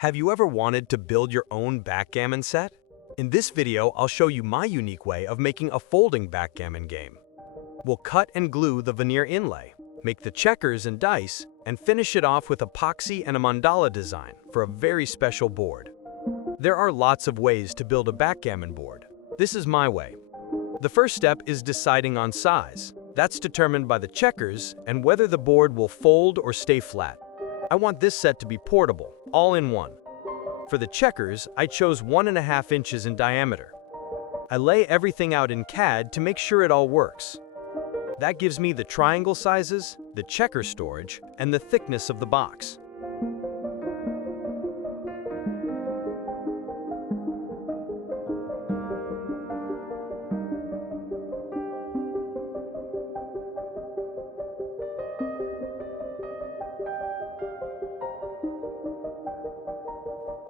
Have you ever wanted to build your own backgammon set? In this video, I'll show you my unique way of making a folding backgammon game. We'll cut and glue the veneer inlay, make the checkers and dice, and finish it off with epoxy and a mandala design for a very special board. There are lots of ways to build a backgammon board. This is my way. The first step is deciding on size. That's determined by the checkers and whether the board will fold or stay flat. I want this set to be portable, all in one. For the checkers, I chose 1.5 inches in diameter. I lay everything out in CAD to make sure it all works. That gives me the triangle sizes, the checker storage, and the thickness of the box.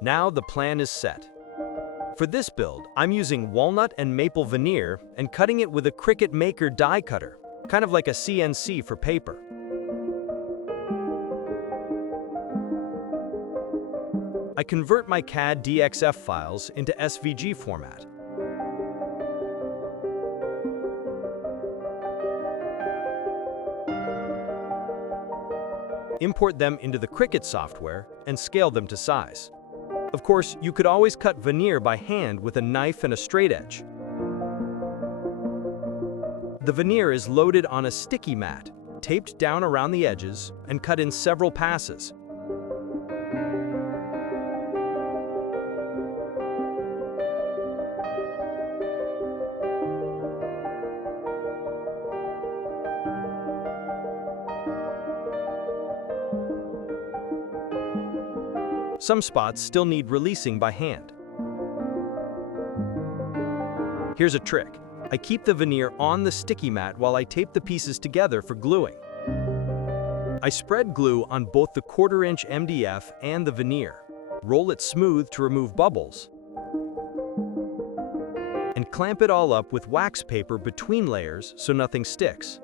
Now the plan is set. For this build, I'm using walnut and maple veneer and cutting it with a Cricut Maker die cutter, kind of like a CNC for paper. I convert my CAD DXF files into SVG format. Import them into the Cricut software and scale them to size. Of course, you could always cut veneer by hand with a knife and a straight edge. The veneer is loaded on a sticky mat, taped down around the edges, and cut in several passes. Some spots still need releasing by hand. Here's a trick. I keep the veneer on the sticky mat while I tape the pieces together for gluing. I spread glue on both the 1/4 inch MDF and the veneer, roll it smooth to remove bubbles, and clamp it all up with wax paper between layers so nothing sticks.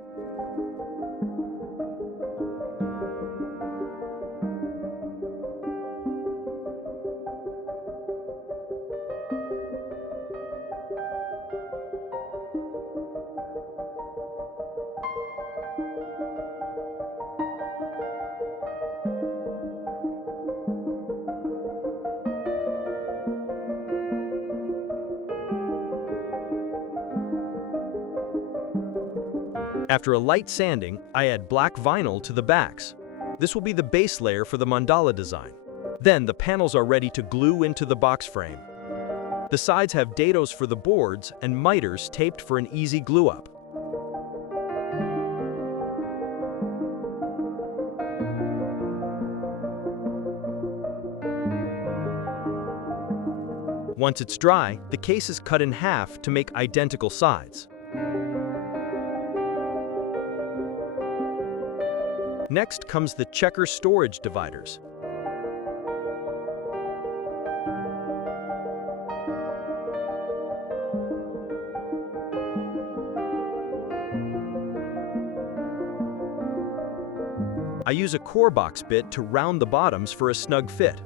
After a light sanding, I add black vinyl to the backs. This will be the base layer for the mandala design. Then the panels are ready to glue into the box frame. The sides have dados for the boards and miters taped for an easy glue up. Once it's dry, the case is cut in half to make identical sides. Next comes the checker storage dividers. I use a core box bit to round the bottoms for a snug fit.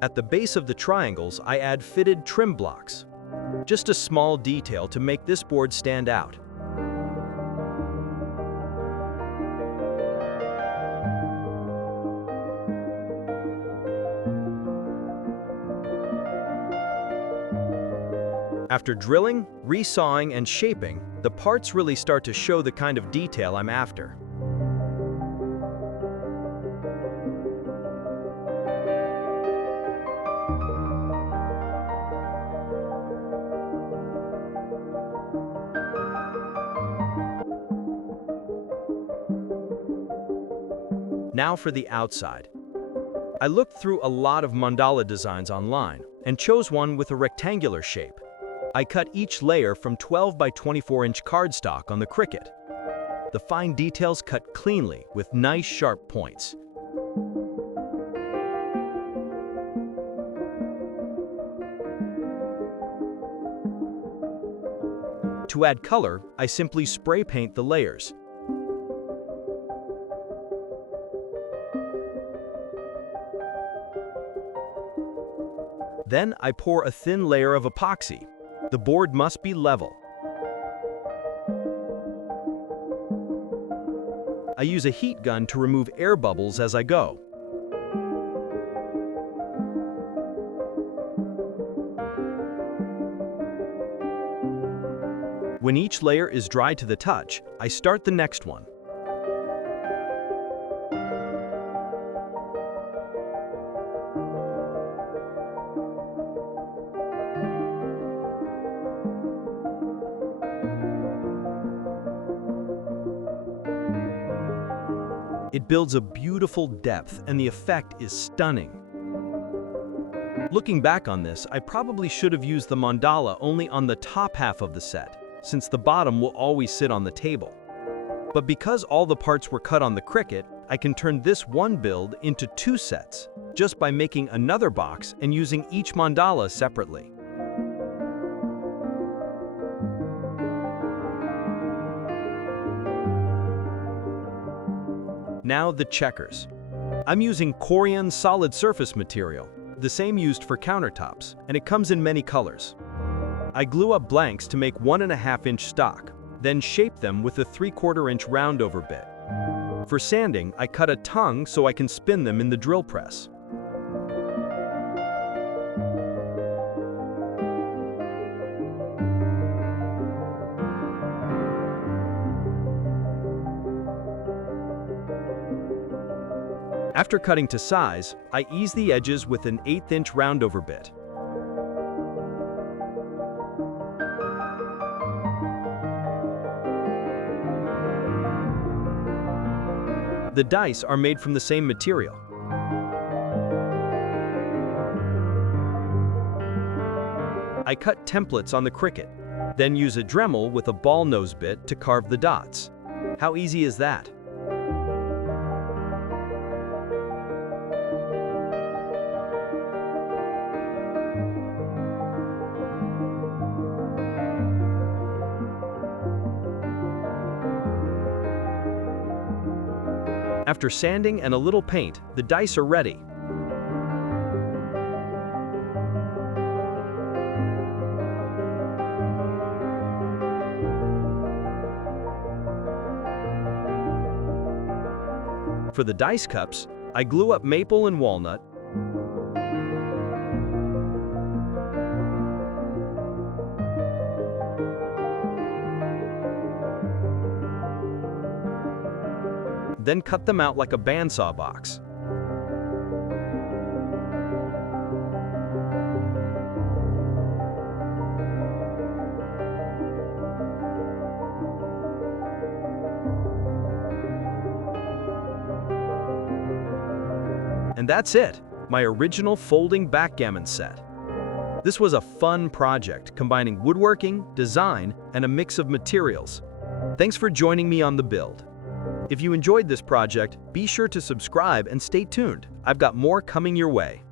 At the base of the triangles, I add fitted trim blocks. Just a small detail to make this board stand out. After drilling, resawing, and shaping, the parts really start to show the kind of detail I'm after. Now for the outside. I looked through a lot of mandala designs online and chose one with a rectangular shape. I cut each layer from 12 by 24 inch cardstock on the Cricut. The fine details cut cleanly with nice sharp points. To add color, I simply spray paint the layers. Then I pour a thin layer of epoxy. The board must be level. I use a heat gun to remove air bubbles as I go. When each layer is dry to the touch, I start the next one. It builds a beautiful depth, and the effect is stunning. Looking back on this, I probably should have used the mandala only on the top half of the set, since the bottom will always sit on the table. But because all the parts were cut on the Cricut, I can turn this one build into 2 sets, just by making another box and using each mandala separately. Now the checkers. I'm using Corian solid surface material, the same used for countertops, and it comes in many colors. I glue up blanks to make 1.5-inch stock, then shape them with a 3/4-inch roundover bit. For sanding, I cut a tongue so I can spin them in the drill press. After cutting to size, I ease the edges with an 1/8-inch roundover bit. The dice are made from the same material. I cut templates on the Cricut, then use a Dremel with a ball nose bit to carve the dots. How easy is that? After sanding and a little paint, the dice are ready. For the dice cups, I glue up maple and walnut, then cut them out like a bandsaw box. And that's it, my original folding backgammon set. This was a fun project combining woodworking, design, and a mix of materials. Thanks for joining me on the build. If you enjoyed this project, be sure to subscribe and stay tuned. I've got more coming your way.